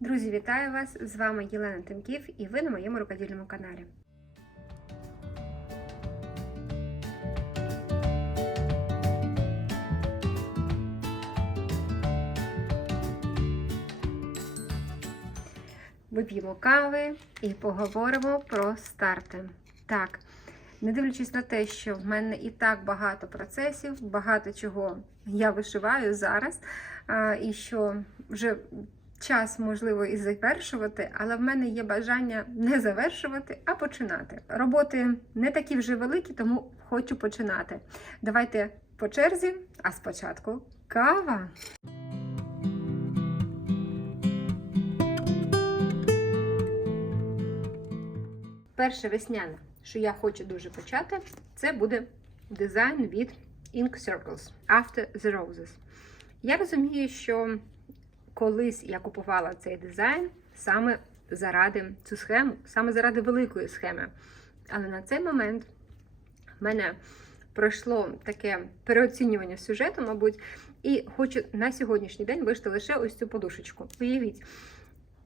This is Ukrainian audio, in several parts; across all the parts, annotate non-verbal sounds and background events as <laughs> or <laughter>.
Друзі, вітаю вас! З вами Єлена Тимків і ви на моєму рукодільному каналі. Вип'ємо кави і поговоримо про старти. Так, не дивлячись на те, що в мене і так багато процесів, багато чого я вишиваю зараз, і що вже час можливо і завершувати, але в мене є бажання не завершувати, а починати. Роботи не такі вже великі, тому хочу починати. Давайте по черзі, а спочатку кава. Перше весняне, що я хочу дуже почати, це буде дизайн від Ink Circles After the Roses. Я розумію, що колись я купувала цей дизайн саме заради цю схему, саме заради великої схеми. Але на цей момент в мене пройшло таке переоцінювання сюжету, мабуть, і хочу на сьогоднішній день вишити лише ось цю подушечку. Уявіть,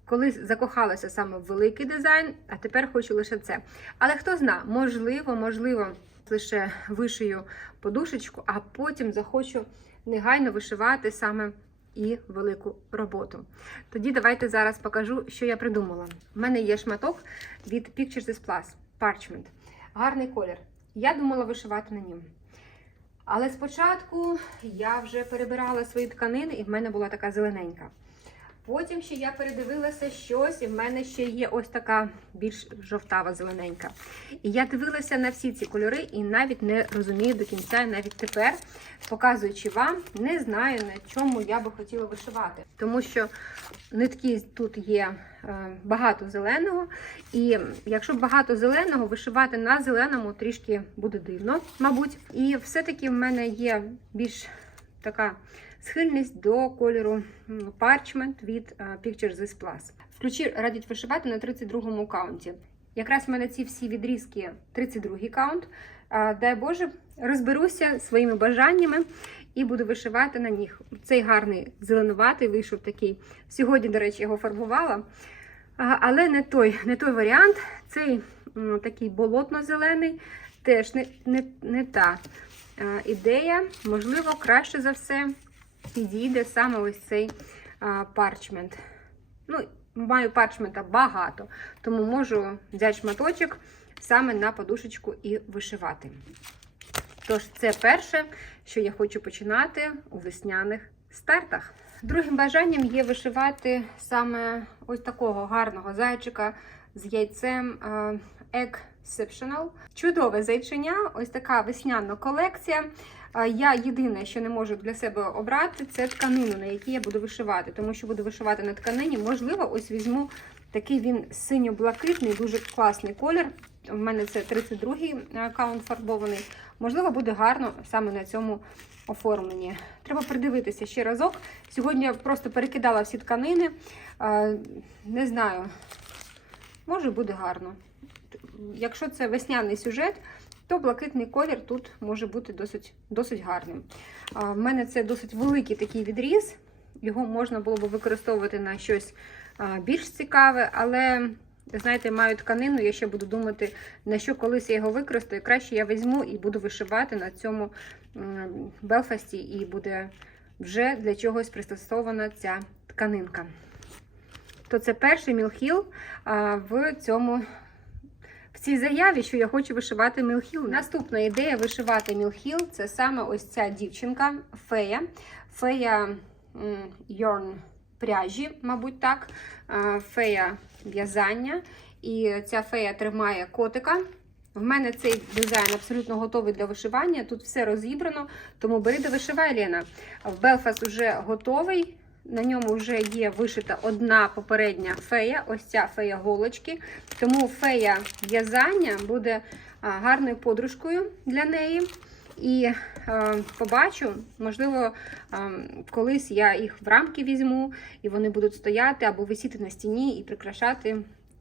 колись закохалася саме в великий дизайн, а тепер хочу лише це. Але хто зна, можливо, можливо, лише вишию подушечку, а потім захочу негайно вишивати саме і велику роботу. Тоді давайте зараз покажу, що я придумала. У мене є шматок від Pictures is Plus Parchment. Гарний колір. Я думала вишивати на ньому. Але спочатку я вже перебирала свої тканини, і в мене була така зелененька. Потім ще я передивилася щось, і в мене ще є ось така більш жовтава зелененька. І я дивилася на всі ці кольори і навіть не розумію до кінця, навіть тепер, показуючи вам, не знаю, на чому я би хотіла вишивати. Тому що нитки тут є е, багато зеленого, і якщо багато зеленого, вишивати на зеленому трішки буде дивно, мабуть. І все-таки в мене є більш така схильність до кольору Parchment від е, Pictures this Plus. Ключі радять вишивати на 32-му каунті. Якраз в мене ці всі відрізки 32-й каунт. Дай Боже, розберуся своїми бажаннями і буду вишивати на них. Цей гарний зеленуватий вийшов такий. Сьогодні, до речі, його фарбувала. Але не той, не той варіант. Цей такий болотно-зелений, теж не, не, не та е, ідея. Можливо, краще за все підійде саме ось цей а, парчмент. Ну, маю парчмента багато, тому можу взяти шматочок саме на подушечку і вишивати. Тож, це перше, що я хочу починати у весняних стартах. Другим бажанням є вишивати саме ось такого гарного зайчика з яйцем е, Exceptional. Чудове зайчиня, ось така весняна колекція. Е, Я єдине, що не можу для себе обрати, це тканину, на якій я буду вишивати, тому що буду вишивати на тканині. Можливо, ось візьму такий він синьо-блакитний, дуже класний колір. У мене це 32-й аккаунт фарбований. Можливо, буде гарно саме на цьому оформленні. Треба придивитися ще разок. Сьогодні я просто перекидала всі тканини. Е, Не знаю, може буде гарно. Якщо це весняний сюжет, то блакитний колір тут може бути досить, досить гарним. В мене це досить великий такий відріз. Його можна було б використовувати на щось більш цікаве, але, знаєте, маю тканину, я ще буду думати, на що колись я його використаю. Краще я візьму і буду вишивати на цьому Белфасті, і буде вже для чогось пристосована ця тканинка. То це перший мілхіл в цьому в цій заяві, що я хочу вишивати мілхіл. Наступна ідея вишивати мілхіл це саме ось ця дівчинка фея. Фея Yarn пряжі, мабуть, так. Фея в'язання. І ця фея тримає котика. В мене цей дизайн абсолютно готовий для вишивання. Тут все розібрано, тому бери до вишивай, Лена. В Белфас вже готовий. На ньому вже є вишита одна попередня фея, ось ця фея голочки. Тому фея в'язання буде гарною подружкою для неї. І е, побачу, можливо, е, колись я їх в рамки візьму, і вони будуть стояти або висіти на стіні і прикрашати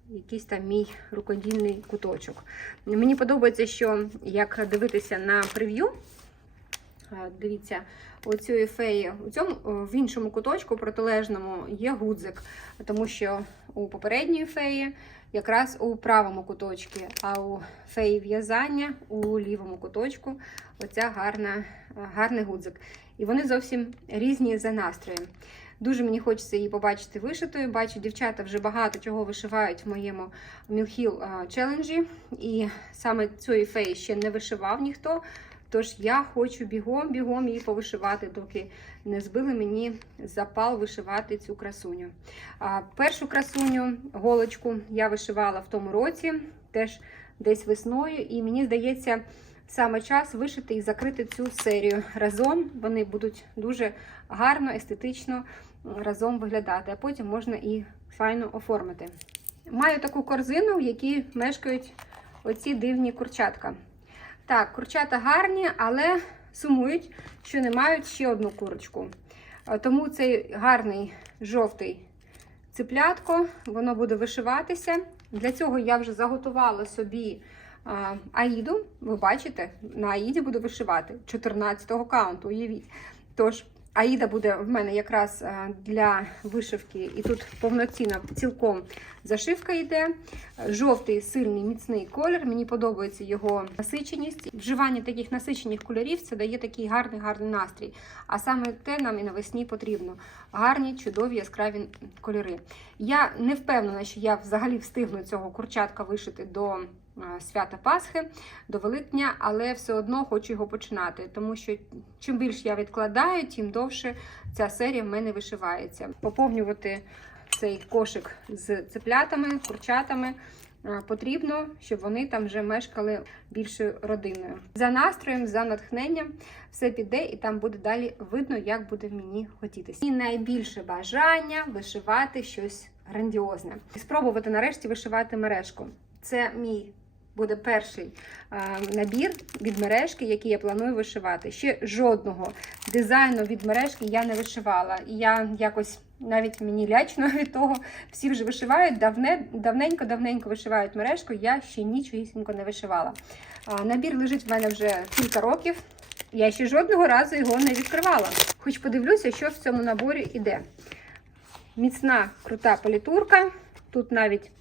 якийсь там мій рукодільний куточок. Мені подобається, що як дивитися на прев'ю, Дивіться, у цієї феї у цьому в іншому куточку протилежному є гудзик, тому що у попередньої феї якраз у правому куточку, а у феї в'язання у лівому куточку оця гарна, е, гарний гудзик. І вони зовсім різні за настроєм. Дуже мені хочеться її побачити вишитою. Бачу, дівчата вже багато чого вишивають в моєму Мілхіл челенджі. І саме цієї феї ще не вишивав ніхто. Тож я хочу бігом-бігом її повишивати, доки не збили мені запал вишивати цю красуню. А першу красуню, голочку, я вишивала в тому році, теж десь весною, і мені здається, саме час вишити і закрити цю серію разом. Вони будуть дуже гарно, естетично разом виглядати, а потім можна і файно оформити. Маю таку корзину, в якій мешкають оці дивні курчатка. Так, курчата гарні, але сумують, що не мають ще одну курочку. Е, Тому цей гарний жовтий циплятко, воно буде вишиватися. Для цього я вже заготувала собі Аїду. Ви бачите, на Аїді буду вишивати 14-го каунту, уявіть. Тож, Аїда буде в мене якраз для вишивки, і тут повноцінна цілком зашивка йде. Жовтий сильний міцний колір. Мені подобається його насиченість. Вживання таких насичених кольорів це дає такий гарний гарний настрій. А саме те нам і навесні потрібно. Гарні, чудові, яскраві кольори. Я не впевнена, що я взагалі встигну цього курчатка вишити до свята Пасхи, до Великдня, але все одно хочу його починати, тому що чим більше я відкладаю, тим довше ця серія в мене вишивається. Поповнювати цей кошик з цеплятами, курчатами. е, Потрібно, щоб вони там вже мешкали більшою родиною. За настроєм, за натхненням все піде, і там буде далі видно, як буде мені хотітися. І найбільше бажання вишивати щось грандіозне. І спробувати нарешті вишивати мережку. Це мій буде перший набір від мережки, який я планую вишивати. Ще жодного дизайну від мережки я не вишивала. І я якось навіть мені лячно <laughs> від того. Всі вже вишивають давне, давненько-давненько вишивають мережку. Я ще нічогісінько не вишивала. Набір лежить в мене вже кілька років. Я ще жодного разу його не відкривала. Хоч подивлюся, що в цьому наборі йде. Міцна, крута політурка. Тут навіть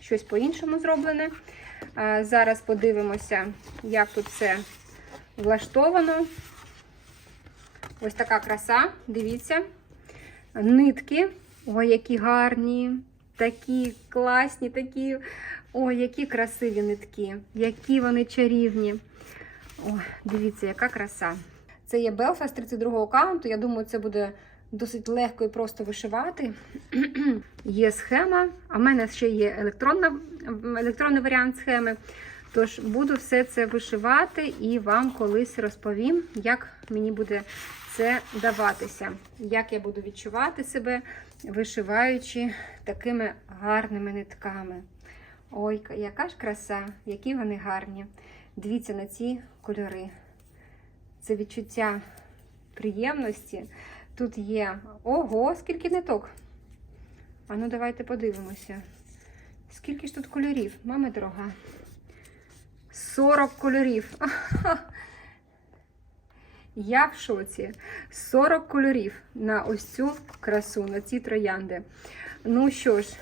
щось по-іншому зроблене. Зараз подивимося, як тут все влаштовано. Ось така краса, дивіться. Нитки. Ой, які гарні, такі класні, такі. Ой, які красиві нитки, які вони чарівні. Ой, дивіться, яка краса. Це є Белфаст 32-го аккаунту. Я думаю, це буде досить легко і просто вишивати. <clears throat> є схема, а в мене ще є електронна, електронний варіант схеми. Тож буду все це вишивати і вам колись розповім, як мені буде це даватися, як я буду відчувати себе, вишиваючи такими гарними нитками. Ой, яка ж краса, які вони гарні. Дивіться на ці кольори. Це відчуття приємності. Тут є ого, скільки ниток. А ну давайте подивимося. Скільки ж тут кольорів, мама дорога? 40 кольорів. <laughs> Я в шоці. 40 кольорів на ось цю красу, на ці троянди. Ну що ж,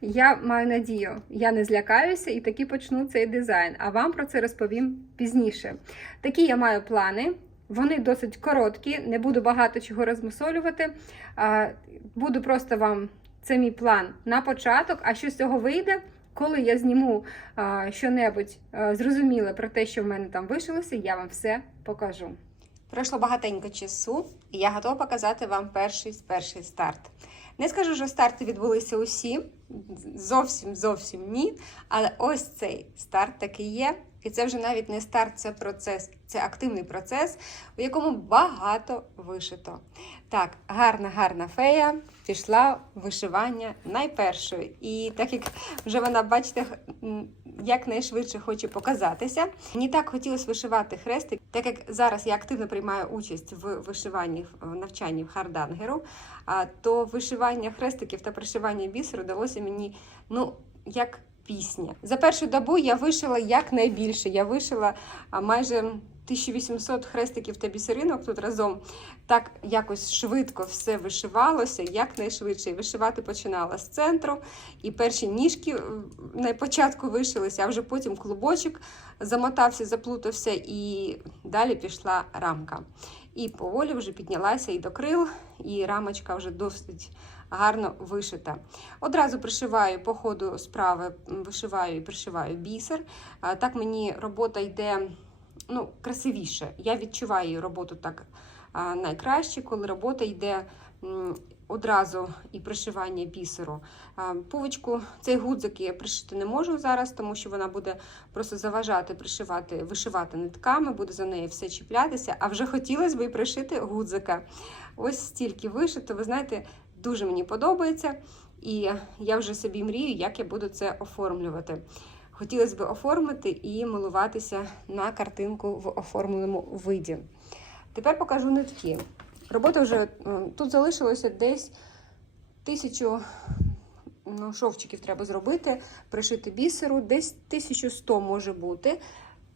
я маю надію, я не злякаюся і таки почну цей дизайн. А вам про це розповім пізніше. Такі я маю плани. Вони досить короткі, не буду багато чого розмусолювати. Буду просто вам це мій план на початок. А що з цього вийде? Коли я зніму що-небудь зрозуміле про те, що в мене там вишилося, я вам все покажу. Пройшло багатенько часу, і я готова показати вам перший перший старт. Не скажу, що старти відбулися усі, зовсім зовсім ні. Але ось цей старт таки є. І це вже навіть не старт, це процес, це активний процес, у якому багато вишито. Так, гарна, гарна фея пішла в вишивання найпершою. І так як вже вона, бачите, якнайшвидше хоче показатися. Мені так хотілося вишивати хрестик, так як зараз я активно приймаю участь в вишиванні в навчанні в хардангеру, то вишивання хрестиків та пришивання бісеру далося мені ну як пісня. За першу добу я вишила якнайбільше. Я вишила майже 1800 хрестиків та бісеринок тут разом. Так якось швидко все вишивалося, якнайшвидше. Вишивати починала з центру. І перші ніжки е, на початку вишилися, а вже потім клубочок замотався, заплутався, і далі пішла рамка. І поволі вже піднялася і до крил, і рамочка вже досить гарно вишита. Одразу пришиваю по ходу справи, вишиваю і пришиваю бісер. Так мені робота йде ну, красивіше. Я відчуваю роботу так найкраще, коли робота йде одразу і пришивання бісеру. Пувочку, цей гудзик я пришити не можу зараз, тому що вона буде просто заважати пришивати, вишивати нитками, буде за нею все чіплятися. А вже хотілося б і пришити гудзика. Ось стільки вишито, ви знаєте, дуже мені подобається. І я вже собі мрію, як я буду це оформлювати. Хотілося б оформити і милуватися на картинку в оформленому виді. Тепер покажу нитки. Робота вже е, тут залишилося десь тисячу ну, шовчиків треба зробити, пришити бісеру, десь 1100 може бути.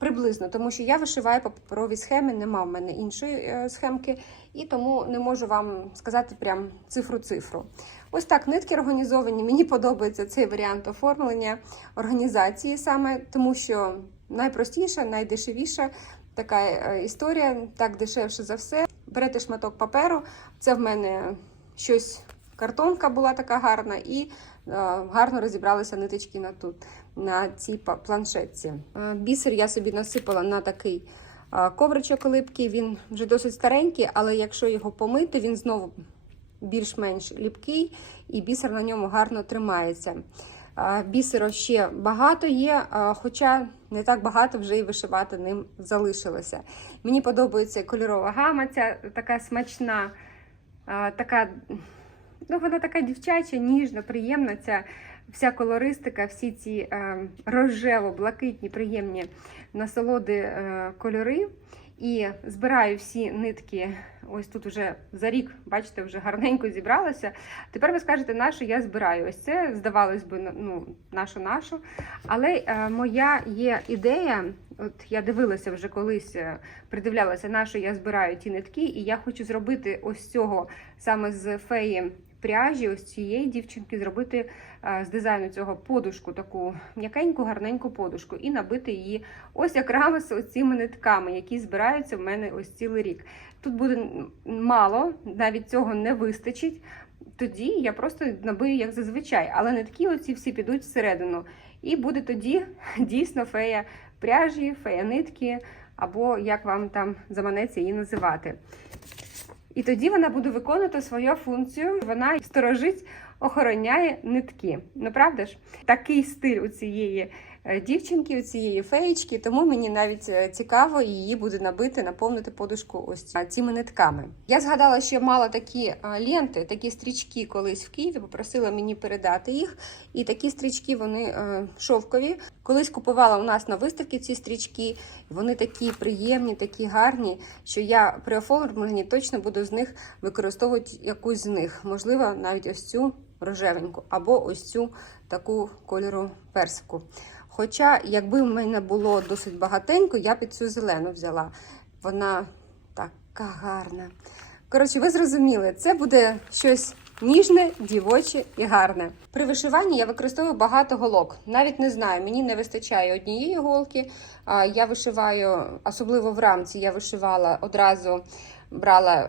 Приблизно, тому що я вишиваю по паперовій схемі, нема в мене іншої е, схемки, і тому не можу вам сказати прям цифру-цифру. Ось так нитки організовані. Мені подобається цей варіант оформлення організації саме, тому що найпростіша, найдешевіша така е, історія, так дешевше за все. Берете шматок паперу, це в мене щось, картонка була така гарна, і гарно розібралися ниточки на тут, на цій планшетці. Е, Бісер я собі насипала на такий е, ковричок липкий, він вже досить старенький, але якщо його помити, він знову більш-менш ліпкий, і бісер на ньому гарно тримається. Бісеру ще багато є, хоча не так багато вже і вишивати ним залишилося. Мені подобається кольорова гама, ця така смачна, така, ну, вона така дівчача, ніжна, приємна. Ця вся колористика, всі ці е, рожево-блакитні, приємні насолоди е, кольори. І збираю всі нитки. Ось тут вже за рік, бачите, вже гарненько зібралося. Тепер ви скажете, на що я збираю? Ось це, здавалось би, ну, нашу нашу. Але е, моя є ідея, от я дивилася вже колись, е, придивлялася, на що я збираю ті нитки, і я хочу зробити ось цього саме з феї пряжі, ось цієї дівчинки, зробити е, з дизайну цього подушку, таку м'якеньку, гарненьку подушку, і набити її ось якраз з цими нитками, які збираються в мене ось цілий рік. Тут буде мало, навіть цього не вистачить. Тоді я просто набию як зазвичай, але нитки оці всі підуть всередину. І буде тоді <laughs> дійсно фея пряжі, фея нитки, або як вам там заманеться її називати. І тоді вона буде виконувати свою функцію. Вона сторожить, охороняє нитки. Ну правда ж? Такий стиль у цієї дівчинки, у цієї феєчки, тому мені навіть е, цікаво її буде набити, наповнити подушку ось цими нитками. Я згадала, що мала такі е, ленти, такі стрічки колись в Києві, попросила мені передати їх. І такі стрічки вони е, шовкові. Колись купувала у нас на виставці ці стрічки. Вони такі приємні, такі гарні, що я при оформленні точно буду з них використовувати якусь з них. Можливо, навіть ось цю рожевеньку, або ось цю таку кольору персику. Хоча, якби в мене було досить багатенько, я і цю зелену взяла. Вона така гарна. Коротше, ви зрозуміли, це буде щось ніжне, дівоче і гарне. При вишиванні я використовую багато голок. Навіть не знаю, мені не вистачає однієї голки. Я вишиваю, особливо в рамці, я вишивала одразу брала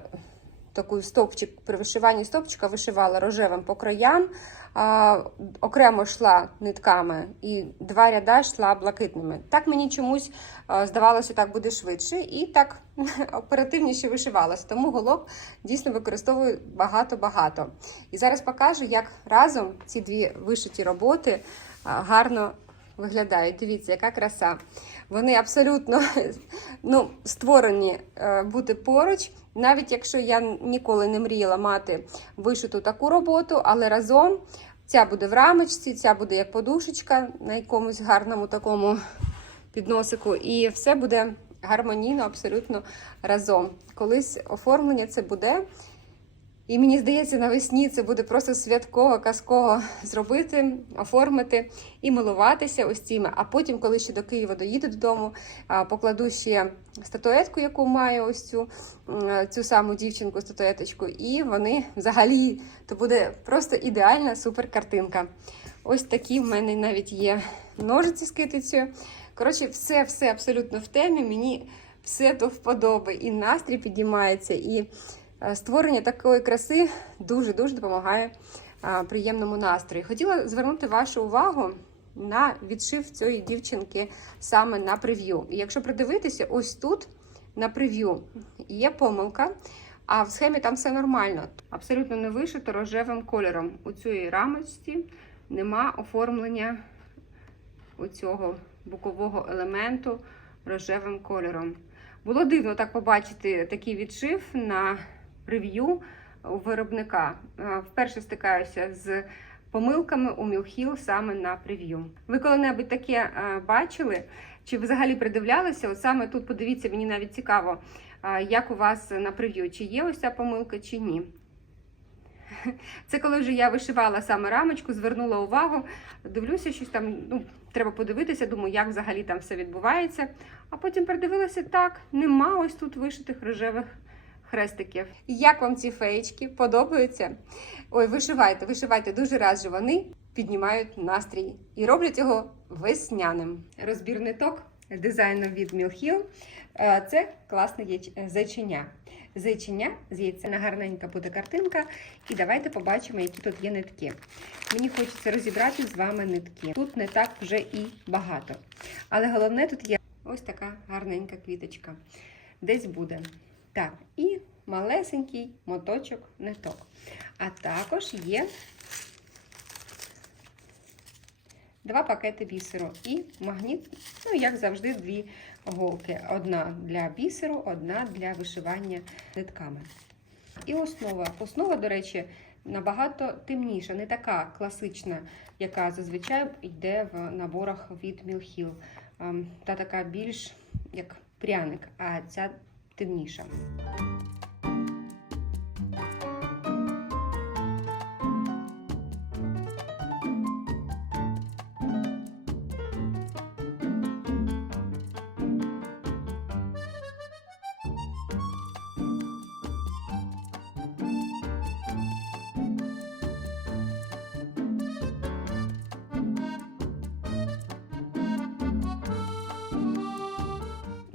такий стовпчик при вишиванні стовпчика, вишивала рожевим по краям, а, окремо йшла нитками і два ряда йшла блакитними. Так мені чомусь а, здавалося, так буде швидше і так <laughs> оперативніше вишивалося. Тому голок дійсно використовую багато-багато. І зараз покажу, як разом ці дві вишиті роботи гарно виглядають. Дивіться, яка краса. Вони абсолютно <laughs> ну, створені е, бути поруч. Навіть якщо я ніколи не мріяла мати вишиту таку роботу, але разом ця буде в рамочці, ця буде як подушечка на якомусь гарному такому підносику, і все буде гармонійно, абсолютно разом. Колись оформлення це буде. І мені здається, навесні це буде просто святково, казково зробити, оформити і милуватися ось цими. А потім, коли ще до Києва доїду додому, покладу ще статуетку, яку маю ось цю, цю саму дівчинку статуеточку, і вони взагалі то буде просто ідеальна супер картинка. Ось такі в мене навіть є ножиці з китицею. Коротше, все, все абсолютно в темі. Мені все до вподоби. І настрій підіймається, і створення такої краси дуже-дуже допомагає е, приємному настрою. Хотіла звернути вашу увагу на відшив цієї дівчинки саме на прев'ю. І якщо придивитися, ось тут на прев'ю є помилка. А в схемі там все нормально. Абсолютно не вишито рожевим кольором. У цій рамочці нема оформлення оцього бокового елементу рожевим кольором. Було дивно так побачити такий відшив на прев'ю виробника. Е, Вперше стикаюся з помилками у Мілхіл саме на прев'ю. Ви коли-небудь таке е, бачили? Чи взагалі придивлялися? От саме тут подивіться, мені навіть цікаво, е, як у вас на прев'ю, чи є ось ця помилка, чи ні. <laughs> Це коли вже я вишивала саме рамочку, звернула увагу, дивлюся, щось там, ну, треба подивитися, думаю, як взагалі там все відбувається. А потім придивилася, так, нема ось тут вишитих рожевих хрестиків. Як вам ці феєчки? Подобаються? Ой, вишивайте, вишивайте дуже раджу. Вони піднімають настрій і роблять його весняним. Розбір ниток дизайну від Hill. Е, Це класне яч- зайчиня. Зайчиня з яйця гарненька буде картинка. І давайте побачимо, які тут є нитки. Мені хочеться розібрати з вами нитки. Тут не так вже і багато. Але головне тут є ось така гарненька квіточка. Десь буде. Так, малесенький моточок ниток. А також є два пакети бісеру і магніт, ну, як завжди, дві голки. Одна для бісеру, одна для вишивання нитками. І основа. Основа, до речі, набагато темніша, не така класична, яка зазвичай йде в наборах від Мілхіл. Та така більш як пряник, а ця темніша.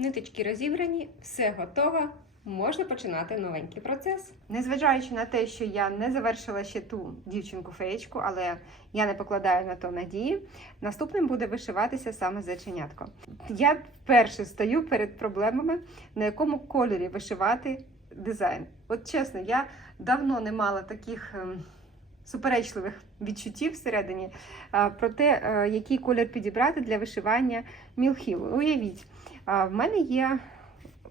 Ниточки розібрані, все готово. Можна починати новенький процес. Незважаючи на те, що я не завершила ще ту дівчинку-феєчку, але я не покладаю на то надії. Наступним буде вишиватися саме зайченятко. Я вперше стою перед проблемами, на якому кольорі вишивати дизайн. От чесно, я давно не мала таких. Суперечливих відчуттів всередині про те, е, який колір підібрати для вишивання мілхіл. Уявіть, в мене є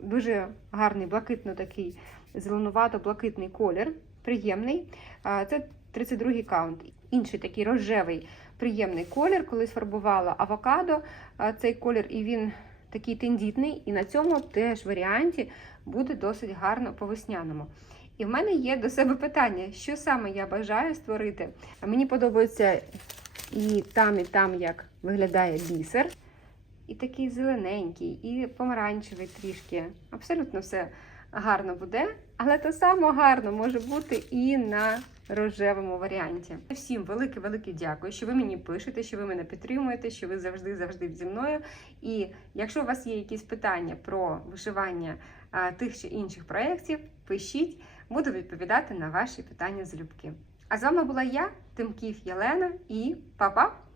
дуже гарний блакитно такий зеленувато-блакитний колір, приємний. Це 32-й каунт. Інший такий рожевий приємний колір. Колись фарбувала авокадо цей колір, і він такий тендітний. І на цьому теж варіанті буде досить гарно по весняному. І в мене є до себе питання, що саме я бажаю створити. Мені подобається і там, і там, як виглядає бісер. І такий зелененький, і помаранчевий трішки. Абсолютно все гарно буде, але то само гарно може бути і на рожевому варіанті. Всім велике-велике дякую, що ви мені пишете, що ви мене підтримуєте, що ви завжди-завжди зі мною. І якщо у вас є якісь питання про вишивання тих чи інших проєктів, пишіть, буду відповідати на ваші питання залюбки. А з вами була я, Тимків Єлена, і па-па!